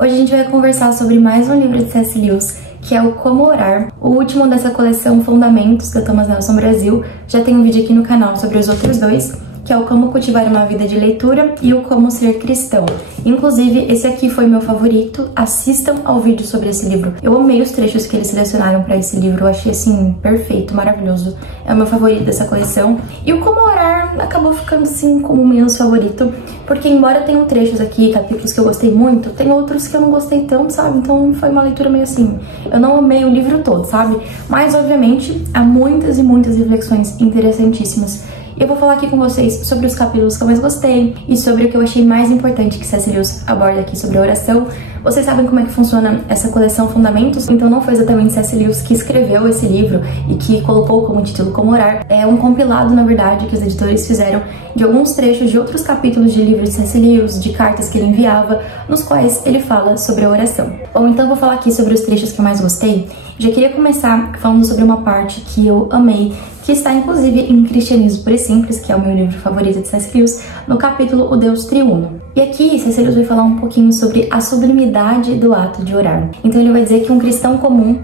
Hoje a gente vai conversar sobre mais um livro de C.S. Lewis, que é o Como Orar, o último dessa coleção Fundamentos, da Thomas Nelson Brasil. Já tem um vídeo aqui no canal sobre os outros dois, que é o Como Cultivar uma Vida de Leitura e o Como Ser Cristão. Inclusive, esse aqui foi meu favorito. Assistam ao vídeo sobre esse livro. Eu amei os trechos que eles selecionaram para esse livro. Eu achei, assim, perfeito, maravilhoso. É o meu favorito dessa coleção. E o Como Orar acabou ficando, assim, como o menos favorito, porque embora tenham trechos aqui, capítulos que eu gostei muito, tem outros que eu não gostei tanto, sabe? Então foi uma leitura meio assim. Eu não amei o livro todo, sabe? Mas, obviamente, há muitas e muitas reflexões interessantíssimas. Eu vou falar aqui com vocês sobre os capítulos que eu mais gostei e sobre o que eu achei mais importante que C.S. Lewis aborda aqui sobre a oração. Vocês sabem como é que funciona essa coleção Fundamentos? Então não foi exatamente C.S. Lewis que escreveu esse livro e que colocou como título Como Orar. É um compilado, na verdade, que os editores fizeram de alguns trechos de outros capítulos de livros de C.S. Lewis, de cartas que ele enviava, nos quais ele fala sobre a oração. Bom, então eu vou falar aqui sobre os trechos que eu mais gostei. Já queria começar falando sobre uma parte que eu amei, que está inclusive em Cristianismo Puro e Simples, que é o meu livro favorito de C.S. Lewis, no capítulo O Deus Triuno. E aqui C.S. Lewis vai falar um pouquinho sobre a sublimidade do ato de orar. Então ele vai dizer que um cristão comum,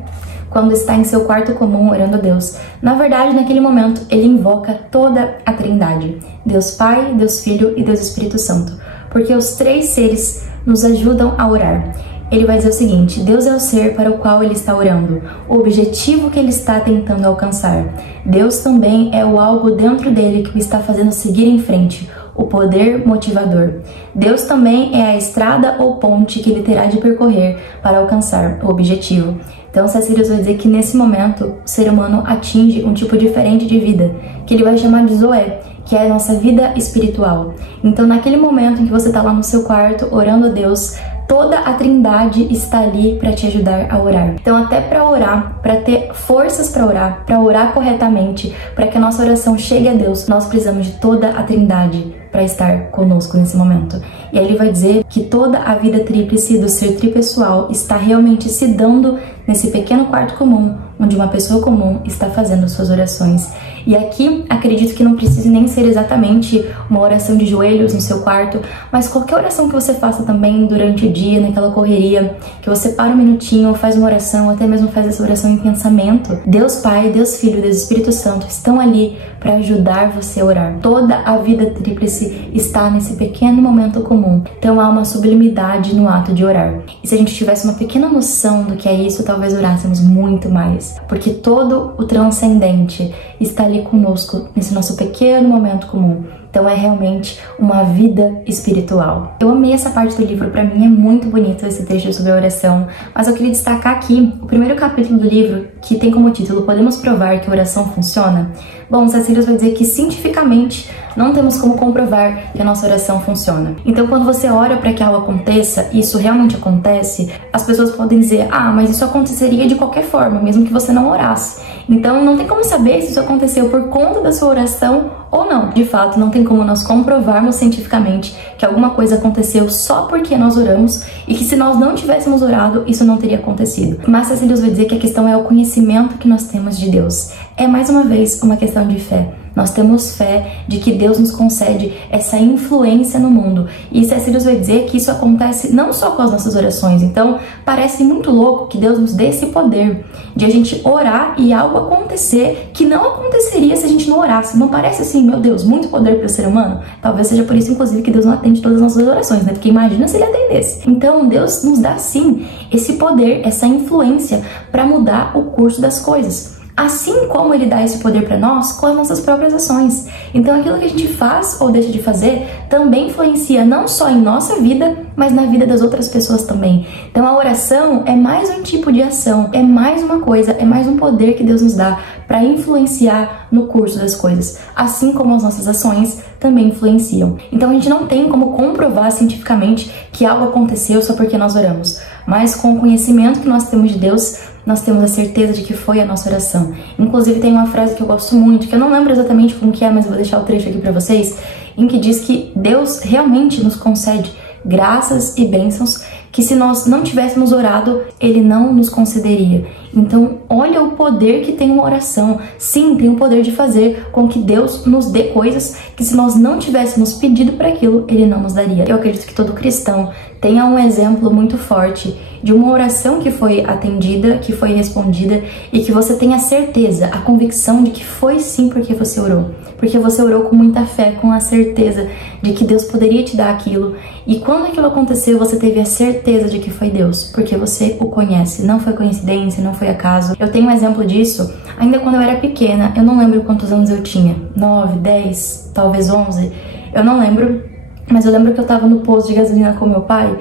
quando está em seu quarto comum orando a Deus, na verdade, naquele momento, ele invoca toda a Trindade: Deus Pai, Deus Filho e Deus Espírito Santo, porque os três seres nos ajudam a orar. Ele vai dizer o seguinte: Deus é o ser para o qual ele está orando, o objetivo que ele está tentando alcançar. Deus também é o algo dentro dele que o está fazendo seguir em frente, o poder motivador. Deus também é a estrada ou ponte que ele terá de percorrer para alcançar o objetivo. Então, C.S. Lewis vai dizer que nesse momento o ser humano atinge um tipo diferente de vida, que ele vai chamar de Zoé, que é a nossa vida espiritual. Então, naquele momento em que você está lá no seu quarto orando a Deus, toda a Trindade está ali para te ajudar a orar. Então, até para orar, para ter forças para orar corretamente, para que a nossa oração chegue a Deus, nós precisamos de toda a Trindade para estar conosco nesse momento. E aí ele vai dizer que toda a vida tríplice do ser tripessoal está realmente se dando nesse pequeno quarto comum, onde uma pessoa comum está fazendo suas orações. E aqui, acredito que não precise nem ser exatamente uma oração de joelhos no seu quarto, mas qualquer oração que você faça também durante o dia, naquela correria, que você para um minutinho, faz uma oração, até mesmo faz essa oração em pensamento. Deus Pai, Deus Filho e Deus Espírito Santo estão ali para ajudar você a orar. Toda a vida tríplice está nesse pequeno momento comum. Então há uma sublimidade no ato de orar. E se a gente tivesse uma pequena noção do que é isso, talvez orássemos muito mais. Porque todo o transcendente está ali conosco nesse nosso pequeno momento comum. Então é realmente uma vida espiritual. Eu amei essa parte do livro, pra mim é muito bonito esse trecho sobre a oração, mas eu queria destacar aqui o primeiro capítulo do livro, que tem como título Podemos Provar que a Oração Funciona? Bom, C.S. Lewis vai dizer que cientificamente não temos como comprovar que a nossa oração funciona. Então, quando você ora para que algo aconteça, e isso realmente acontece, as pessoas podem dizer: ah, mas isso aconteceria de qualquer forma, mesmo que você não orasse. Então, não tem como saber se isso aconteceu por conta da sua oração ou não. De fato, não tem como nós comprovarmos cientificamente que alguma coisa aconteceu só porque nós oramos e que se nós não tivéssemos orado, isso não teria acontecido. Mas C.S. Lewis vai dizer que a questão é o conhecimento que nós temos de Deus. É mais uma vez uma questão de fé. Nós temos fé de que Deus nos concede essa influência no mundo. E C.S. Lewis vai dizer que isso acontece não só com as nossas orações. Então, parece muito louco que Deus nos dê esse poder de a gente orar e algo acontecer que não aconteceria se a gente não orasse. Não parece assim, meu Deus, muito poder para o ser humano? Talvez seja por isso, inclusive, que Deus não atende todas as nossas orações, né? Porque imagina se ele atendesse. Então, Deus nos dá, sim, esse poder, essa influência para mudar o curso das coisas. Assim como ele dá esse poder para nós com as nossas próprias ações. Então aquilo que a gente faz ou deixa de fazer também influencia não só em nossa vida, mas na vida das outras pessoas também. Então a oração é mais um tipo de ação, é mais uma coisa, é mais um poder que Deus nos dá para influenciar no curso das coisas, assim como as nossas ações também influenciam. Então a gente não tem como comprovar cientificamente que algo aconteceu só porque nós oramos, mas com o conhecimento que nós temos de Deus, nós temos a certeza de que foi a nossa oração. Inclusive tem uma frase que eu gosto muito, que eu não lembro exatamente como que é, mas eu vou deixar o trecho aqui para vocês, em que diz que Deus realmente nos concede graças e bênçãos que se nós não tivéssemos orado, Ele não nos concederia. Então, olha o poder que tem uma oração. Sim, tem o poder de fazer com que Deus nos dê coisas que se nós não tivéssemos pedido para aquilo, Ele não nos daria. Eu acredito que todo cristão tenha um exemplo muito forte de uma oração que foi atendida, que foi respondida e que você tenha certeza, a convicção de que foi sim porque você orou. Porque você orou com muita fé, com a certeza de que Deus poderia te dar aquilo. E quando aquilo aconteceu, você teve a certeza de que foi Deus, porque você o conhece. Não foi coincidência, não foi acaso. Eu tenho um exemplo disso, ainda quando eu era pequena, eu não lembro quantos anos eu tinha. 9, 10, talvez 11, eu não lembro. Mas eu lembro que eu tava no posto de gasolina com meu pai.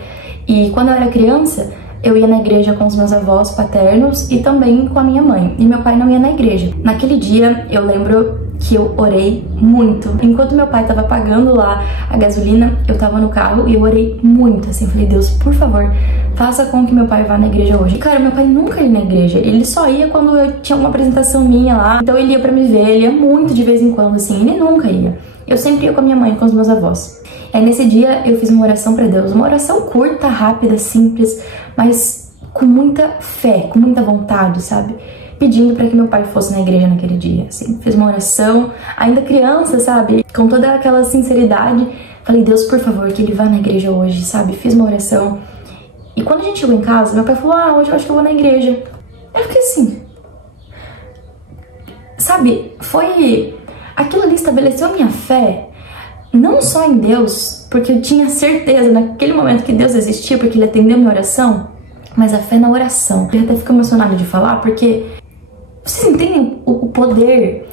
E quando eu era criança, eu ia na igreja com os meus avós paternos e também com a minha mãe. E meu pai não ia na igreja. Naquele dia, eu lembro que eu orei muito. Enquanto meu pai tava pagando lá a gasolina, eu tava no carro e eu orei muito, assim. Falei, Deus, por favor, faça com que meu pai vá na igreja hoje. E, cara, meu pai nunca ia na igreja. Ele só ia quando eu tinha uma apresentação minha lá. Então ele ia pra me ver, ele ia muito de vez em quando, assim. Ele nunca ia. Eu sempre ia com a minha mãe, com os meus avós. Aí nesse dia eu fiz uma oração pra Deus. Uma oração curta, rápida, simples, mas com muita fé, com muita vontade, sabe? Pedindo para que meu pai fosse na igreja naquele dia, assim. Fiz uma oração, ainda criança, sabe? Com toda aquela sinceridade. Falei, Deus, por favor, que ele vá na igreja hoje, sabe? Fiz uma oração. E quando a gente chegou em casa, meu pai falou, hoje eu acho que eu vou na igreja. Eu fiquei assim... Sabe? Foi... Aquilo ali estabeleceu a minha fé, não só em Deus, porque eu tinha certeza naquele momento que Deus existia, porque Ele atendeu minha oração, mas a fé na oração. Eu até fico emocionada de falar, porque... Vocês entendem o poder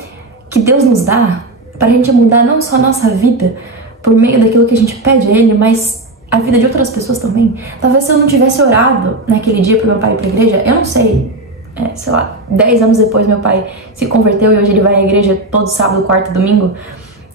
que Deus nos dá para a gente mudar não só a nossa vida por meio daquilo que a gente pede a Ele, mas a vida de outras pessoas também? Talvez se eu não tivesse orado naquele dia para meu pai ir para a igreja, eu não sei, sei lá, 10 anos depois meu pai se converteu e hoje ele vai à igreja todo sábado, quarta e domingo.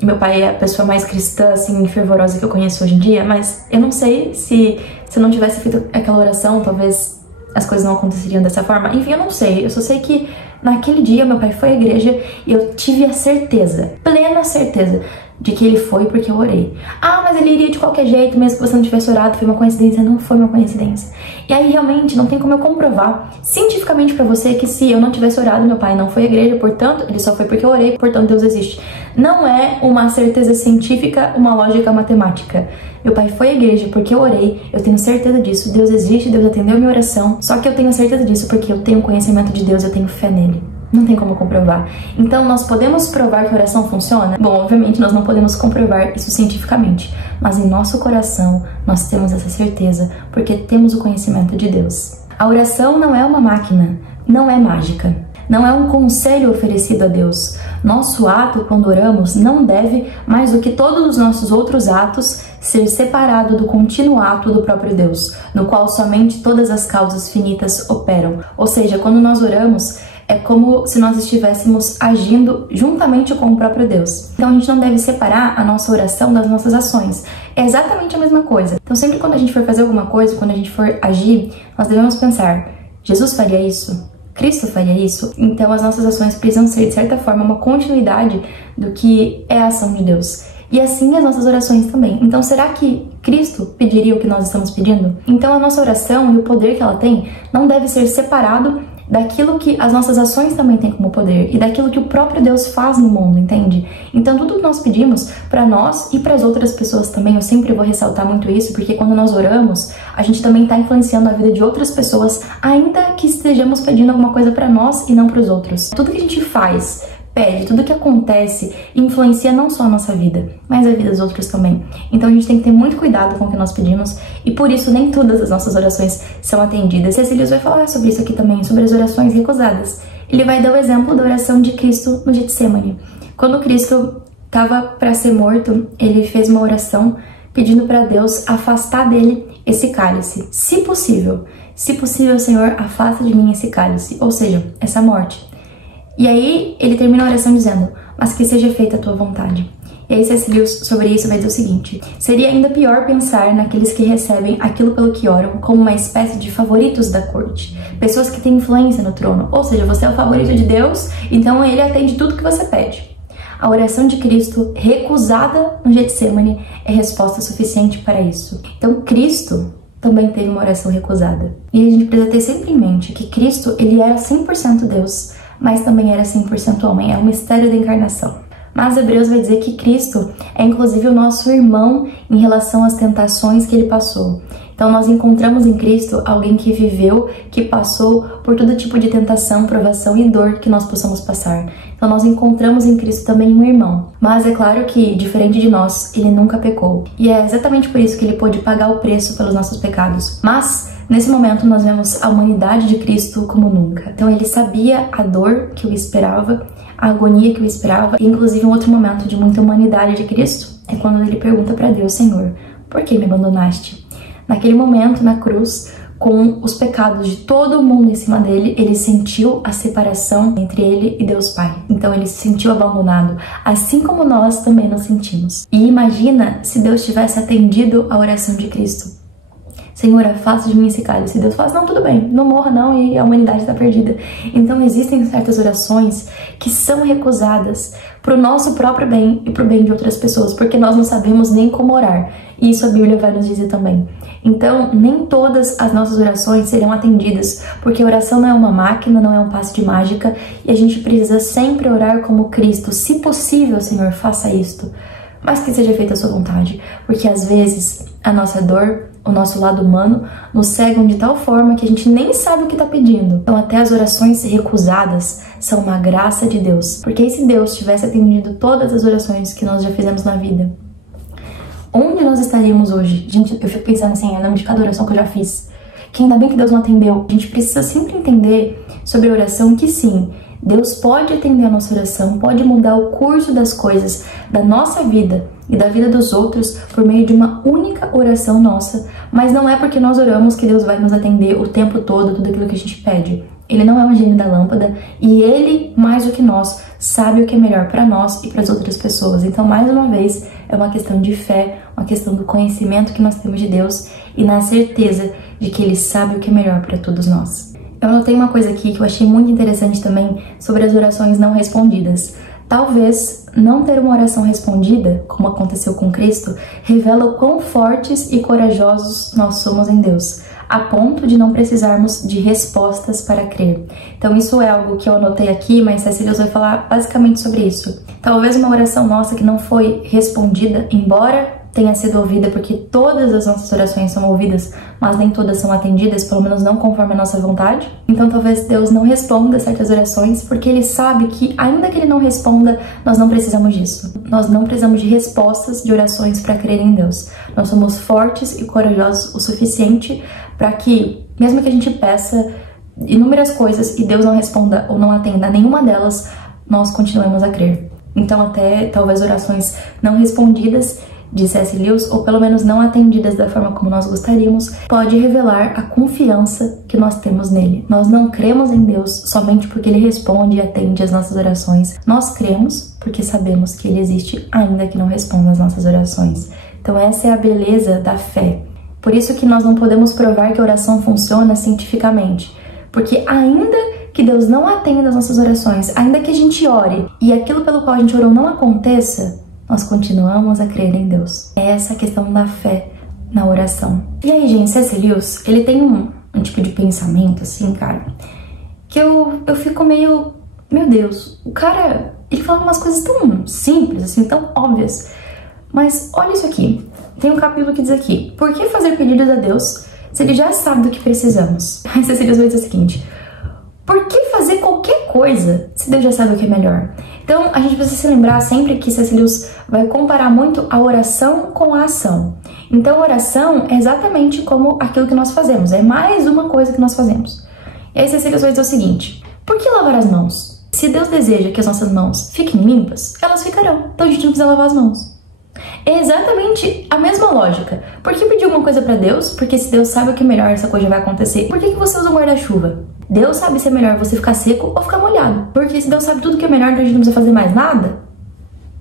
E meu pai é a pessoa mais cristã, assim, fervorosa que eu conheço hoje em dia, mas eu não sei se eu não tivesse feito aquela oração, talvez as coisas não aconteceriam dessa forma. Enfim, eu não sei, eu só sei que naquele dia meu pai foi à igreja e eu tive a certeza, plena certeza, de que ele foi porque eu orei. Mas ele iria de qualquer jeito, mesmo que você não tivesse orado, foi uma coincidência. Não foi uma coincidência. E aí realmente não tem como eu comprovar cientificamente pra você que se eu não tivesse orado, meu pai não foi à igreja, portanto, ele só foi porque eu orei, portanto Deus existe. Não é uma certeza científica, uma lógica matemática. Meu pai foi à igreja porque eu orei, eu tenho certeza disso. Deus existe, Deus atendeu minha oração, só que eu tenho certeza disso porque eu tenho conhecimento de Deus, eu tenho fé nele. Não tem como comprovar. Então, nós podemos provar que a oração funciona? Bom, obviamente nós não podemos comprovar isso cientificamente, mas em nosso coração nós temos essa certeza porque temos o conhecimento de Deus. A oração não é uma máquina, não é mágica, não é um conselho oferecido a Deus. Nosso ato quando oramos não deve, mais do que todos os nossos outros atos, ser separado do contínuo ato do próprio Deus, no qual somente todas as causas finitas operam. Ou seja, quando nós oramos, é como se nós estivéssemos agindo juntamente com o próprio Deus. Então a gente não deve separar a nossa oração das nossas ações. É exatamente a mesma coisa. Então sempre quando a gente for fazer alguma coisa, quando a gente for agir, nós devemos pensar, Jesus faria isso? Cristo faria isso? Então as nossas ações precisam ser, de certa forma, uma continuidade do que é a ação de Deus. E assim as nossas orações também. Então será que Cristo pediria o que nós estamos pedindo? Então a nossa oração e o poder que ela tem não deve ser separado daquilo que as nossas ações também têm como poder e daquilo que o próprio Deus faz no mundo, entende? Então tudo que nós pedimos para nós e para as outras pessoas também, eu sempre vou ressaltar muito isso, porque quando nós oramos, a gente também está influenciando a vida de outras pessoas, ainda que estejamos pedindo alguma coisa para nós e não para os outros. Tudo que a gente faz, pede, tudo que acontece influencia não só a nossa vida, mas a vida dos outros também. Então a gente tem que ter muito cuidado com o que nós pedimos e por isso nem todas as nossas orações são atendidas. C.S. Lewis vai falar sobre isso aqui também, sobre as orações recusadas. Ele vai dar o exemplo da oração de Cristo no Getsemane. Quando Cristo estava para ser morto, ele fez uma oração pedindo para Deus afastar dele esse cálice. Se possível, Senhor, afasta de mim esse cálice, ou seja, essa morte. E aí ele termina a oração dizendo, mas que seja feita a tua vontade. E aí C.S. Lewis sobre isso vai dizer o seguinte, seria ainda pior pensar naqueles que recebem aquilo pelo que oram como uma espécie de favoritos da corte, pessoas que têm influência no trono, ou seja, você é o favorito de Deus, então ele atende tudo que você pede. A oração de Cristo, recusada no Getsemane, é resposta suficiente para isso. Então Cristo também teve uma oração recusada. E a gente precisa ter sempre em mente que Cristo, ele era 100% Deus, mas também era 100% homem. É o mistério da encarnação. Mas Hebreus vai dizer que Cristo é inclusive o nosso irmão em relação às tentações que ele passou. Então nós encontramos em Cristo alguém que viveu, que passou por todo tipo de tentação, provação e dor que nós possamos passar. Então nós encontramos em Cristo também um irmão. Mas é claro que, diferente de nós, ele nunca pecou. E é exatamente por isso que ele pôde pagar o preço pelos nossos pecados. Mas nesse momento nós vemos a humanidade de Cristo como nunca. Então ele sabia a dor que o esperava, a agonia que o esperava. E inclusive um outro momento de muita humanidade de Cristo é quando ele pergunta para Deus: Senhor, por que me abandonaste? Naquele momento, na cruz, com os pecados de todo mundo em cima dele, ele sentiu a separação entre ele e Deus Pai. Então ele se sentiu abandonado, assim como nós também nos sentimos. E imagina se Deus tivesse atendido a oração de Cristo: Senhor, afasta de mim esse cálice. E Deus fala: não, tudo bem, não morra não, e a humanidade está perdida. Então existem certas orações que são recusadas para o nosso próprio bem e para o bem de outras pessoas, porque nós não sabemos nem como orar. E isso a Bíblia vai nos dizer também. Então, nem todas as nossas orações serão atendidas, porque a oração não é uma máquina, não é um passe de mágica, e a gente precisa sempre orar como Cristo. Se possível, Senhor, faça isto, mas que seja feita a sua vontade, porque às vezes a nossa dor, o nosso lado humano, nos cegam de tal forma que a gente nem sabe o que está pedindo. Então até as orações recusadas são uma graça de Deus, porque se Deus tivesse atendido todas as orações que nós já fizemos na vida, onde nós estaríamos hoje? Gente, eu fico pensando assim, é o nome de cada oração que eu já fiz, que ainda bem que Deus não atendeu. A gente precisa sempre entender sobre a oração que sim, Deus pode atender a nossa oração, pode mudar o curso das coisas, da nossa vida e da vida dos outros por meio de uma única oração nossa, mas não é porque nós oramos que Deus vai nos atender o tempo todo, tudo aquilo que a gente pede. Ele não é um gênio da lâmpada e ele, mais do que nós, sabe o que é melhor para nós e para as outras pessoas. Então, mais uma vez, é uma questão de fé, uma questão do conhecimento que nós temos de Deus e na certeza de que Ele sabe o que é melhor para todos nós. Eu notei uma coisa aqui que eu achei muito interessante também sobre as orações não respondidas. Talvez não ter uma oração respondida, como aconteceu com Cristo, revela o quão fortes e corajosos nós somos em Deus, a ponto de não precisarmos de respostas para crer. Então isso é algo que eu anotei aqui, mas C.S. Lewis vai falar basicamente sobre isso. Talvez uma oração nossa que não foi respondida, embora tenha sido ouvida, porque todas as nossas orações são ouvidas, mas nem todas são atendidas, pelo menos não conforme a nossa vontade. Então talvez Deus não responda certas orações, porque Ele sabe que, ainda que Ele não responda, nós não precisamos disso. Nós não precisamos de respostas de orações para crer em Deus. Nós somos fortes e corajosos o suficiente para que, mesmo que a gente peça inúmeras coisas e Deus não responda ou não atenda a nenhuma delas, nós continuemos a crer. Então até talvez orações não respondidas de C.S. Lewis, ou pelo menos não atendidas da forma como nós gostaríamos, pode revelar a confiança que nós temos nele. Nós não cremos em Deus somente porque Ele responde e atende as nossas orações. Nós cremos porque sabemos que Ele existe, ainda que não responda às nossas orações. Então essa é a beleza da fé. Por isso que nós não podemos provar que a oração funciona cientificamente. Porque ainda que Deus não atenda as nossas orações, ainda que a gente ore e aquilo pelo qual a gente orou não aconteça, nós continuamos a crer em Deus. É essa a questão da fé na oração. E aí, gente, C.S. Lewis, ele tem um tipo de pensamento, assim, cara, que eu fico meio... Meu Deus, o cara, ele fala umas coisas tão simples, assim, tão óbvias. Mas olha isso aqui. Tem um capítulo que diz aqui: por que fazer pedidos a Deus se Ele já sabe do que precisamos? Aí C.S. Lewis vai dizer o seguinte: por que fazer qualquer coisa se Deus já sabe o que é melhor? Então, a gente precisa se lembrar sempre que C.S. Lewis vai comparar muito a oração com a ação. Então, a oração é exatamente como aquilo que nós fazemos, é mais uma coisa que nós fazemos. E aí C.S. Lewis vai dizer o seguinte: por que lavar as mãos? Se Deus deseja que as nossas mãos fiquem limpas, elas ficarão. Então, a gente não precisa lavar as mãos. É exatamente a mesma lógica. Por que pedir alguma coisa para Deus? Porque se Deus sabe o que é melhor, essa coisa vai acontecer. Por que você usa um guarda-chuva? Deus sabe se é melhor você ficar seco ou ficar molhado. Porque se Deus sabe tudo que é melhor, então a gente não precisa fazer mais nada.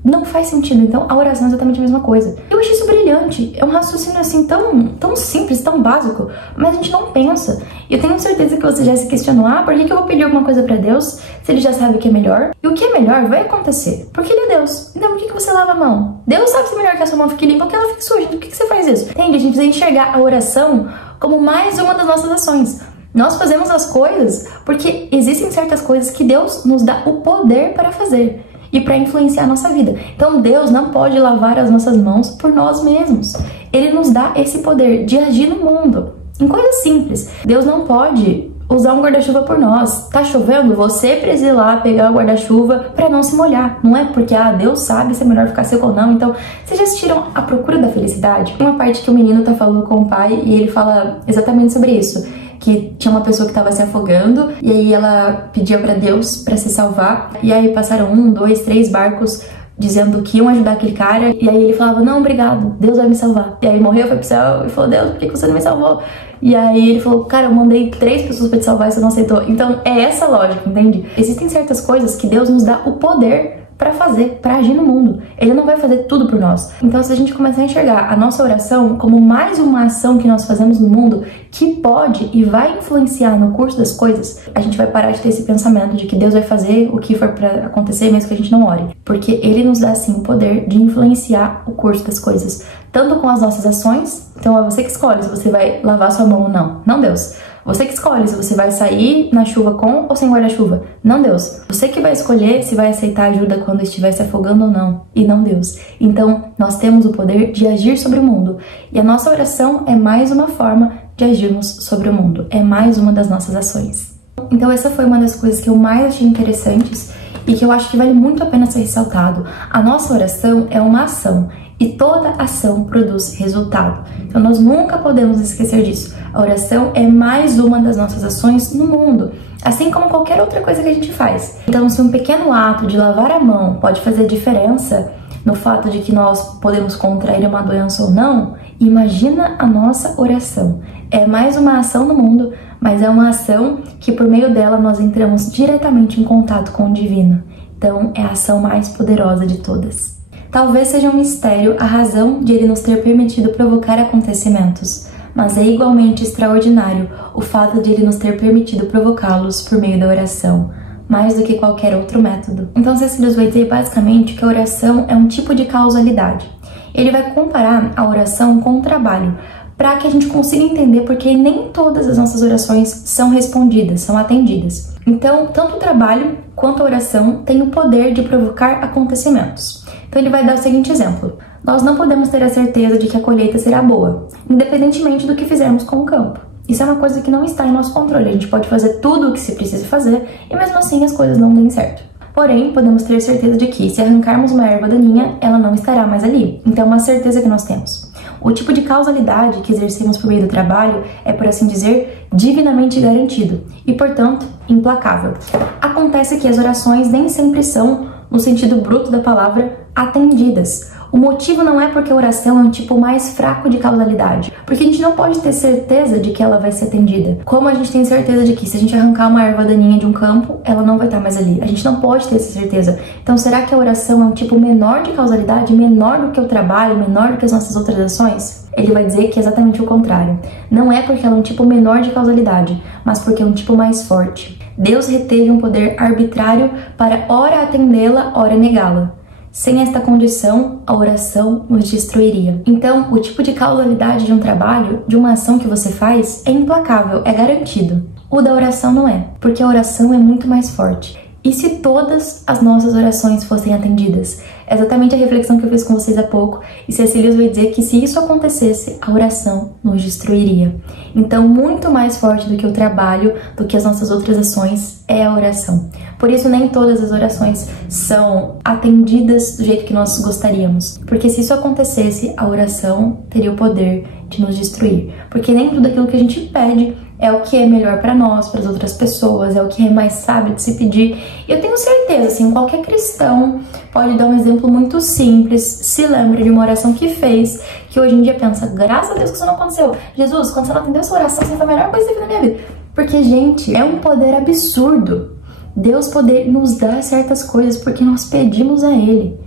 Não faz sentido. Então a oração é exatamente a mesma coisa. Eu achei isso brilhante. É um raciocínio assim tão simples, tão básico, mas a gente não pensa. E eu tenho certeza que você já se questionou: por que eu vou pedir alguma coisa pra Deus se Ele já sabe o que é melhor? E o que é melhor vai acontecer, porque Ele é Deus. Então por que você lava a mão? Deus sabe se é melhor que a sua mão fique limpa ou que ela fique suja. Então por que você faz isso? Entende? A gente precisa enxergar a oração como mais uma das nossas ações. Nós fazemos as coisas porque existem certas coisas que Deus nos dá o poder para fazer e para influenciar a nossa vida. Então Deus não pode lavar as nossas mãos por nós mesmos. Ele nos dá esse poder de agir no mundo, em coisas simples. Deus não pode usar um guarda-chuva por nós. Tá chovendo? Você precisa ir lá pegar o guarda-chuva para não se molhar. Não é porque, Deus sabe se é melhor ficar seco ou não. Então, vocês já assistiram A Procura da Felicidade? Tem uma parte que o menino tá falando com o pai e ele fala exatamente sobre isso. Que tinha uma pessoa que estava se afogando e aí ela pedia para Deus para se salvar. E aí passaram 1, 2, 3 barcos dizendo que iam ajudar aquele cara. E aí ele falava, não, obrigado, Deus vai me salvar. E aí morreu, foi pro céu e falou, Deus, por que você não me salvou? E aí ele falou, cara, eu mandei 3 pessoas pra te salvar e você não aceitou. Então é essa lógica, entende? Existem certas coisas que Deus nos dá o poder para fazer, para agir no mundo. Ele não vai fazer tudo por nós. Então, se a gente começar a enxergar a nossa oração como mais uma ação que nós fazemos no mundo, que pode e vai influenciar no curso das coisas, a gente vai parar de ter esse pensamento de que Deus vai fazer o que for para acontecer mesmo que a gente não ore. Porque Ele nos dá, sim, o poder de influenciar o curso das coisas. Tanto com as nossas ações, então é você que escolhe se você vai lavar sua mão ou não. Não Deus. Você que escolhe se você vai sair na chuva com ou sem guarda-chuva. Não Deus. Você que vai escolher se vai aceitar ajuda quando estiver se afogando ou não. E não Deus. Então, nós temos o poder de agir sobre o mundo. E a nossa oração é mais uma forma de agirmos sobre o mundo. É mais uma das nossas ações. Então, essa foi uma das coisas que eu mais achei interessantes e que eu acho que vale muito a pena ser ressaltado. A nossa oração é uma ação. E toda ação produz resultado. Então nós nunca podemos esquecer disso. A oração é mais uma das nossas ações no mundo, assim como qualquer outra coisa que a gente faz. Então, se um pequeno ato de lavar a mão pode fazer diferença no fato de que nós podemos contrair uma doença ou não, imagina a nossa oração. É mais uma ação no mundo, mas é uma ação que por meio dela nós entramos diretamente em contato com o divino. Então é a ação mais poderosa de todas. Talvez seja um mistério a razão de Ele nos ter permitido provocar acontecimentos, mas é igualmente extraordinário o fato de Ele nos ter permitido provocá-los por meio da oração, mais do que qualquer outro método. Então C.S. Lewis vai dizer basicamente que a oração é um tipo de causalidade. Ele vai comparar a oração com o trabalho, para que a gente consiga entender porque nem todas as nossas orações são respondidas, são atendidas. Então, tanto o trabalho quanto a oração têm o poder de provocar acontecimentos. Então ele vai dar o seguinte exemplo. Nós não podemos ter a certeza de que a colheita será boa, independentemente do que fizermos com o campo. Isso é uma coisa que não está em nosso controle. A gente pode fazer tudo o que se precisa fazer e mesmo assim as coisas não dêem certo. Porém, podemos ter certeza de que se arrancarmos uma erva daninha, ela não estará mais ali. Então é uma certeza que nós temos. O tipo de causalidade que exercemos por meio do trabalho é, por assim dizer, divinamente garantido e, portanto, implacável. Acontece que as orações nem sempre são, no sentido bruto da palavra, atendidas. O motivo não é porque a oração é um tipo mais fraco de causalidade, porque a gente não pode ter certeza de que ela vai ser atendida. Como a gente tem certeza de que se a gente arrancar uma erva daninha de um campo, ela não vai estar mais ali. A gente não pode ter essa certeza. Então será que a oração é um tipo menor de causalidade, menor do que o trabalho, menor do que as nossas outras ações? Ele vai dizer que é exatamente o contrário. Não é porque ela é um tipo menor de causalidade, mas porque é um tipo mais forte. Deus reteve um poder arbitrário para ora atendê-la, ora negá-la. Sem esta condição, a oração nos destruiria. Então, o tipo de causalidade de um trabalho, de uma ação que você faz, é implacável, é garantido. O da oração não é, porque a oração é muito mais forte. E se todas as nossas orações fossem atendidas? É exatamente a reflexão que eu fiz com vocês há pouco. E C.S. Lewis vai dizer que se isso acontecesse, a oração nos destruiria. Então, muito mais forte do que o trabalho, do que as nossas outras ações, é a oração. Por isso, nem todas as orações são atendidas do jeito que nós gostaríamos. Porque se isso acontecesse, a oração teria o poder de nos destruir. Porque nem tudo aquilo que a gente pede é o que é melhor para nós, para as outras pessoas, é o que é mais sábio de se pedir. E eu tenho certeza, assim, qualquer cristão pode dar um exemplo muito simples, se lembra de uma oração que fez, que hoje em dia pensa, graças a Deus que isso não aconteceu. Jesus, quando você não atendeu essa oração, você foi a melhor coisa que você fez na minha vida. Porque, gente, é um poder absurdo Deus poder nos dar certas coisas porque nós pedimos a Ele.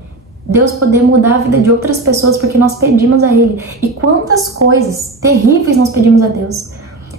Deus poder mudar a vida de outras pessoas porque nós pedimos a Ele. E quantas coisas terríveis nós pedimos a Deus.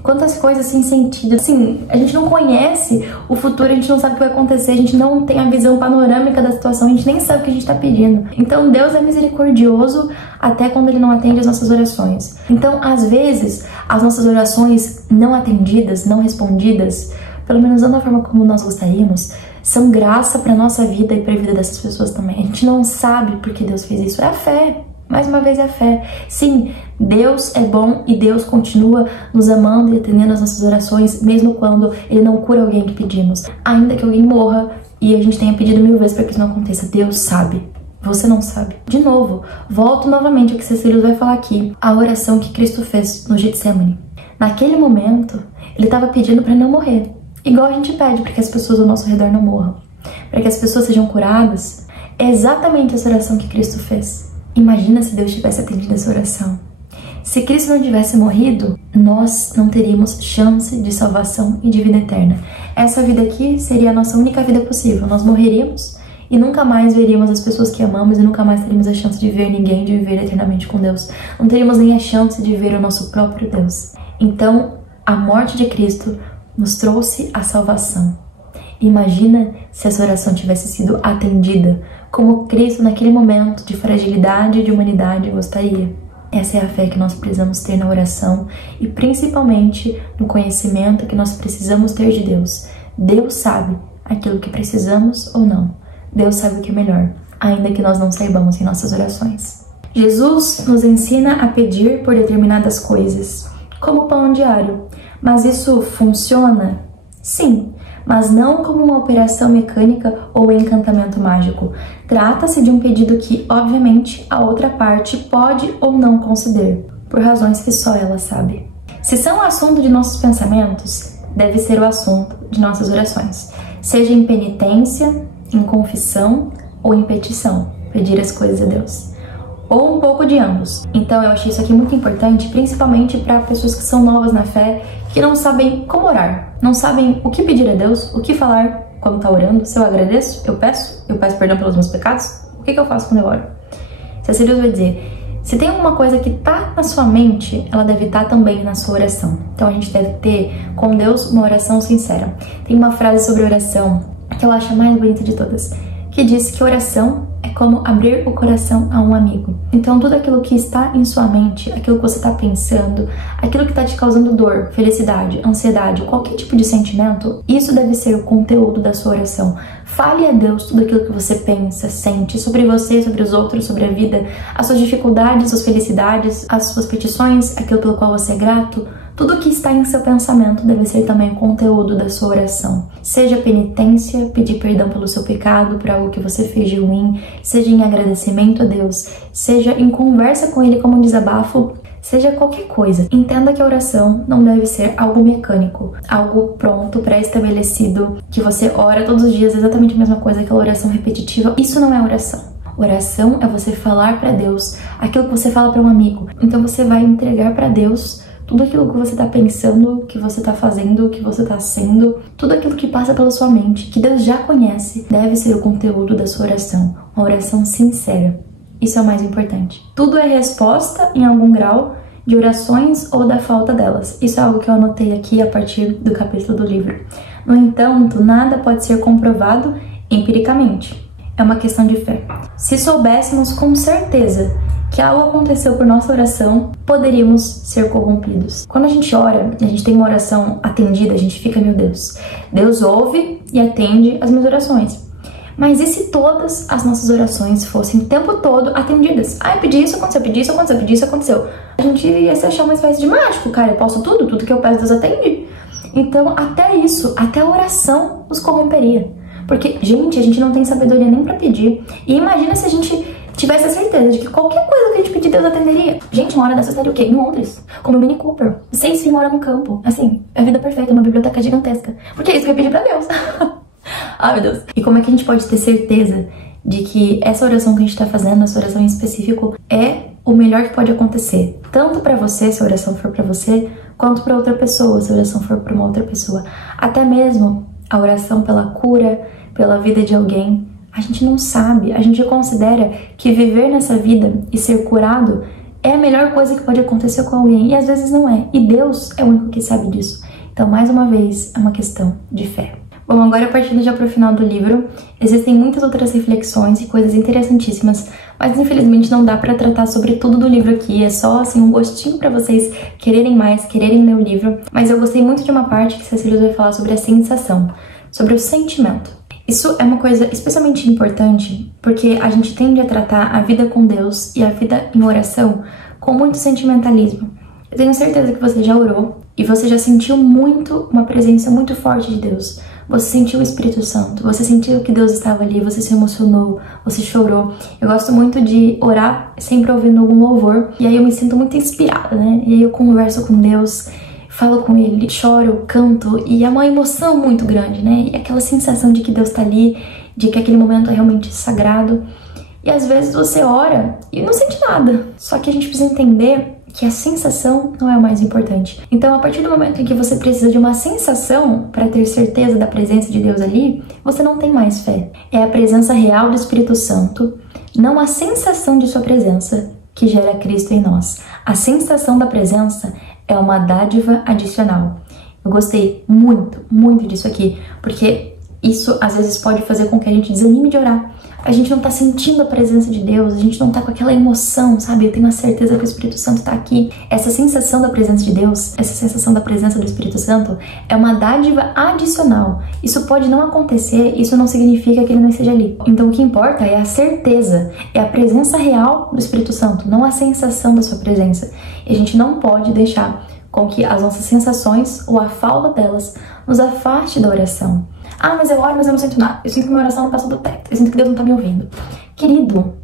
Quantas coisas sem sentido. Assim, a gente não conhece o futuro, a gente não sabe o que vai acontecer, a gente não tem a visão panorâmica da situação, a gente nem sabe o que a gente tá pedindo. Então Deus é misericordioso até quando Ele não atende as nossas orações. Então, às vezes, as nossas orações não atendidas, não respondidas, pelo menos não da forma como nós gostaríamos, são graça pra nossa vida e pra vida dessas pessoas também. A gente não sabe por que Deus fez isso. É a fé. Mais uma vez é a fé. Sim, Deus é bom e Deus continua nos amando e atendendo as nossas orações, mesmo quando Ele não cura alguém que pedimos. Ainda que alguém morra e a gente tenha pedido 1000 vezes para que isso não aconteça, Deus sabe. Você não sabe. De novo, volto novamente ao que Cecília vai falar aqui. A oração que Cristo fez no Getsemane. Naquele momento, Ele estava pedindo para não morrer. Igual a gente pede para que as pessoas ao nosso redor não morram. Para que as pessoas sejam curadas. É exatamente essa oração que Cristo fez. Imagina se Deus tivesse atendido essa oração. Se Cristo não tivesse morrido, nós não teríamos chance de salvação e de vida eterna. Essa vida aqui seria a nossa única vida possível. Nós morreríamos e nunca mais veríamos as pessoas que amamos e nunca mais teríamos a chance de ver ninguém, de viver eternamente com Deus. Não teríamos nem a chance de ver o nosso próprio Deus. Então, a morte de Cristo nos trouxe a salvação. Imagina se essa oração tivesse sido atendida, como Cristo naquele momento de fragilidade e de humanidade gostaria. Essa é a fé que nós precisamos ter na oração e principalmente no conhecimento que nós precisamos ter de Deus. Deus sabe aquilo que precisamos ou não. Deus sabe o que é melhor, ainda que nós não saibamos em nossas orações. Jesus nos ensina a pedir por determinadas coisas, como o pão diário. Mas isso funciona? Sim, mas não como uma operação mecânica ou encantamento mágico. Trata-se de um pedido que, obviamente, a outra parte pode ou não conceder, por razões que só ela sabe. Se são o assunto de nossos pensamentos, deve ser o assunto de nossas orações, seja em penitência, em confissão ou em petição, pedir as coisas a Deus. Ou um pouco de ambos. Então eu achei isso aqui muito importante, principalmente para pessoas que são novas na fé, que não sabem como orar, não sabem o que pedir a Deus, o que falar quando tá orando. Se eu agradeço, eu peço perdão pelos meus pecados, o que eu faço quando eu oro? Cecília vai dizer, se tem alguma coisa que tá na sua mente, ela deve estar também na sua oração. Então a gente deve ter com Deus uma oração sincera. Tem uma frase sobre oração que eu acho a mais bonita de todas, que diz que oração é como abrir o coração a um amigo. Então tudo aquilo que está em sua mente, aquilo que você está pensando, aquilo que está te causando dor, felicidade, ansiedade, qualquer tipo de sentimento, isso deve ser o conteúdo da sua oração. Fale a Deus tudo aquilo que você pensa, sente, sobre você, sobre os outros, sobre a vida, as suas dificuldades, suas felicidades, as suas petições, aquilo pelo qual você é grato. Tudo que está em seu pensamento deve ser também o conteúdo da sua oração. Seja penitência, pedir perdão pelo seu pecado, por algo que você fez de ruim, seja em agradecimento a Deus, seja em conversa com Ele como um desabafo, seja qualquer coisa. Entenda que a oração não deve ser algo mecânico, algo pronto, pré-estabelecido, que você ora todos os dias exatamente a mesma coisa, aquela oração repetitiva. Isso não é oração. Oração é você falar para Deus aquilo que você fala para um amigo. Então você vai entregar para Deus tudo aquilo que você está pensando, que você está fazendo, que você está sendo, tudo aquilo que passa pela sua mente, que Deus já conhece, deve ser o conteúdo da sua oração. Uma oração sincera. Isso é o mais importante. Tudo é resposta, em algum grau, de orações ou da falta delas. Isso é algo que eu anotei aqui a partir do capítulo do livro. No entanto, nada pode ser comprovado empiricamente. É uma questão de fé. Se soubéssemos com certeza que algo aconteceu por nossa oração, poderíamos ser corrompidos. Quando a gente ora, a gente tem uma oração atendida, a gente fica, meu Deus, Deus ouve e atende as minhas orações. Mas e se todas as nossas orações fossem o tempo todo atendidas? Ah, eu pedi isso, aconteceu, pedi isso, aconteceu, pedi isso, aconteceu. A gente ia se achar uma espécie de mágico, cara, eu posso tudo que eu peço Deus atende. Então, até isso, até a oração nos corromperia. Porque, gente, a gente não tem sabedoria nem pra pedir. E imagina se a gente tivesse a certeza de que qualquer coisa que a gente pedir, Deus atenderia. Gente, uma hora dessa estaria o quê? Em Londres, como o Mini Cooper. Sem se mora no campo. Assim, é a vida perfeita, uma biblioteca gigantesca. Porque é isso que eu pedi pra Deus. Ai, meu Deus. E como é que a gente pode ter certeza de que essa oração que a gente tá fazendo, essa oração em específico, é o melhor que pode acontecer? Tanto pra você, se a oração for pra você, quanto pra outra pessoa, se a oração for pra uma outra pessoa. Até mesmo a oração pela cura, pela vida de alguém, a gente não sabe, a gente considera que viver nessa vida e ser curado é a melhor coisa que pode acontecer com alguém, e às vezes não é. E Deus é o único que sabe disso. Então, mais uma vez, é uma questão de fé. Bom, agora partindo já para o final do livro, existem muitas outras reflexões e coisas interessantíssimas, mas infelizmente não dá para tratar sobre tudo do livro aqui, é só assim um gostinho para vocês quererem mais, quererem ler o livro. Mas eu gostei muito de uma parte que C.S. Lewis vai falar sobre a sensação, sobre o sentimento. Isso é uma coisa especialmente importante porque a gente tende a tratar a vida com Deus e a vida em oração com muito sentimentalismo. Eu tenho certeza que você já orou e você já sentiu muito uma presença muito forte de Deus. Você sentiu o Espírito Santo, você sentiu que Deus estava ali, você se emocionou, você chorou. Eu gosto muito de orar sempre ouvindo algum louvor, e aí eu me sinto muito inspirada, né? E aí eu converso com Deus, falo com Ele, choro, canto, e é uma emoção muito grande, né? E aquela sensação de que Deus está ali, de que aquele momento é realmente sagrado. E às vezes você ora e não sente nada, só que a gente precisa entender que a sensação não é o mais importante. Então, a partir do momento em que você precisa de uma sensação para ter certeza da presença de Deus ali, você não tem mais fé. É a presença real do Espírito Santo, não a sensação de sua presença, que gera Cristo em nós. A sensação da presença é uma dádiva adicional. Eu gostei muito, muito disso aqui, porque isso às vezes pode fazer com que a gente desanime de orar. A gente não tá sentindo a presença de Deus, a gente não tá com aquela emoção, sabe? Eu tenho a certeza que o Espírito Santo tá aqui. Essa sensação da presença de Deus, essa sensação da presença do Espírito Santo é uma dádiva adicional. Isso pode não acontecer, isso não significa que ele não esteja ali. Então o que importa é a certeza, é a presença real do Espírito Santo, não a sensação da sua presença. E a gente não pode deixar com que as nossas sensações ou a falta delas nos afaste da oração. Ah, mas eu oro, mas eu não sinto nada. Eu sinto que minha oração não passou do teto. Eu sinto que Deus não tá me ouvindo. Querido,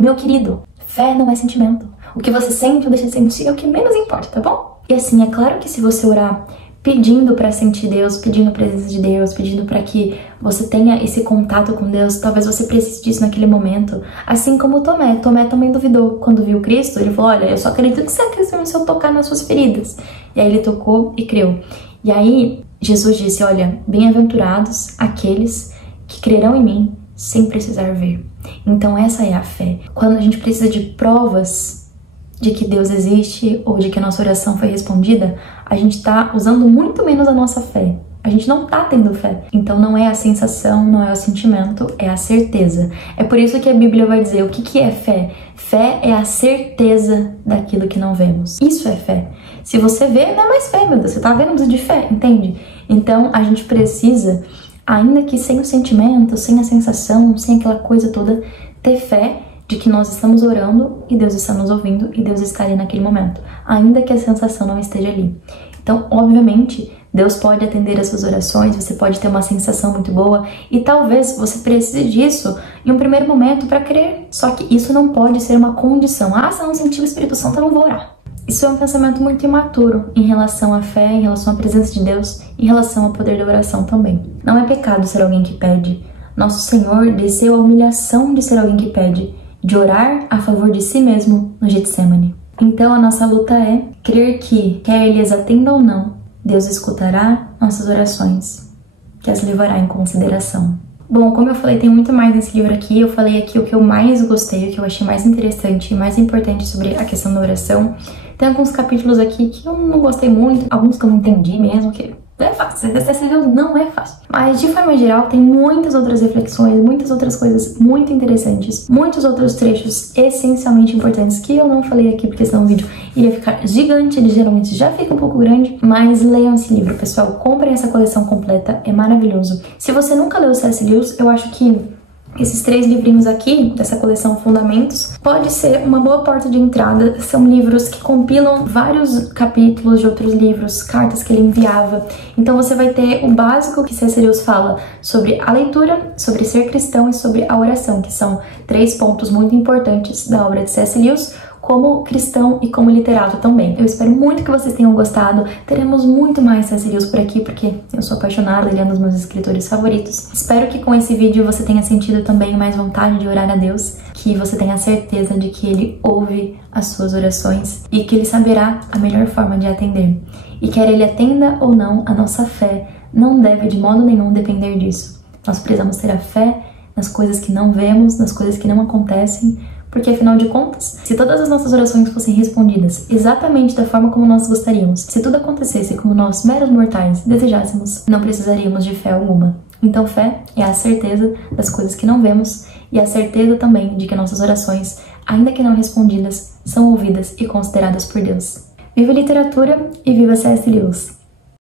meu querido, fé não é sentimento. O que você sente ou deixa de sentir é o que menos importa, tá bom? E assim, é claro que se você orar pedindo pra sentir Deus, pedindo a presença de Deus, pedindo pra que você tenha esse contato com Deus, talvez você precise disso naquele momento. Assim como Tomé também duvidou. Quando viu Cristo, ele falou, olha, eu só acredito que você acredita se eu tocar nas suas feridas. E aí ele tocou e creu. E aí Jesus disse, olha, bem-aventurados aqueles que crerão em mim sem precisar ver. Então essa é a fé. Quando a gente precisa de provas de que Deus existe ou de que a nossa oração foi respondida, a gente está usando muito menos a nossa fé. A gente não tá tendo fé. Então não é a sensação, não é o sentimento, é a certeza. É por isso que a Bíblia vai dizer o que é fé. Fé é a certeza daquilo que não vemos. Isso é fé. Se você vê, não é mais fé, meu Deus. Você tá vendo de fé, entende? Então a gente precisa, ainda que sem o sentimento, sem a sensação, sem aquela coisa toda, ter fé de que nós estamos orando e Deus está nos ouvindo e Deus está ali naquele momento, ainda que a sensação não esteja ali. Então, obviamente, Deus pode atender as suas orações, você pode ter uma sensação muito boa e talvez você precise disso em um primeiro momento para crer. Só que isso não pode ser uma condição. Ah, se eu não sentir o Espírito Santo, eu não vou orar. Isso é um pensamento muito imaturo em relação à fé, em relação à presença de Deus, em relação ao poder da oração também. Não é pecado ser alguém que pede. Nosso Senhor desceu a humilhação de ser alguém que pede, de orar a favor de si mesmo no Getsemane. Então a nossa luta é crer que, quer Ele as atenda ou não, Deus escutará nossas orações, que as levará em consideração. Bom, como eu falei, tem muito mais nesse livro aqui. Eu falei aqui o que eu mais gostei, o que eu achei mais interessante e mais importante sobre a questão da oração. Tem alguns capítulos aqui que eu não gostei muito, alguns que eu não entendi mesmo, que não é fácil, esse livro não é fácil. Mas, de forma geral, tem muitas outras reflexões, muitas outras coisas muito interessantes, muitos outros trechos essencialmente importantes que eu não falei aqui, porque senão o vídeo iria ficar gigante, ele geralmente já fica um pouco grande, mas leiam esse livro, pessoal, comprem essa coleção completa, é maravilhoso. Se você nunca leu C.S. Lewis, eu acho que esses 3 livrinhos aqui, dessa coleção Fundamentos, pode ser uma boa porta de entrada. São livros que compilam vários capítulos de outros livros, cartas que ele enviava. Então você vai ter o básico que C.S. Lewis fala sobre a leitura, sobre ser cristão e sobre a oração, que são 3 pontos muito importantes da obra de C.S. Lewis, como cristão e como literato também. Eu espero muito que vocês tenham gostado. Teremos muito mais C.S. Lewis por aqui, porque eu sou apaixonada, ele é um dos meus escritores favoritos. Espero que com esse vídeo você tenha sentido também mais vontade de orar a Deus, que você tenha certeza de que Ele ouve as suas orações e que Ele saberá a melhor forma de atender. E quer Ele atenda ou não, a nossa fé não deve de modo nenhum depender disso. Nós precisamos ter a fé nas coisas que não vemos, nas coisas que não acontecem, Porque afinal de contas, se todas as nossas orações fossem respondidas exatamente da forma como nós gostaríamos, se tudo acontecesse como nós, meros mortais, desejássemos, não precisaríamos de fé alguma. Então fé é a certeza das coisas que não vemos e a certeza também de que nossas orações, ainda que não respondidas, são ouvidas e consideradas por Deus. Viva a literatura e viva C.S. Lewis!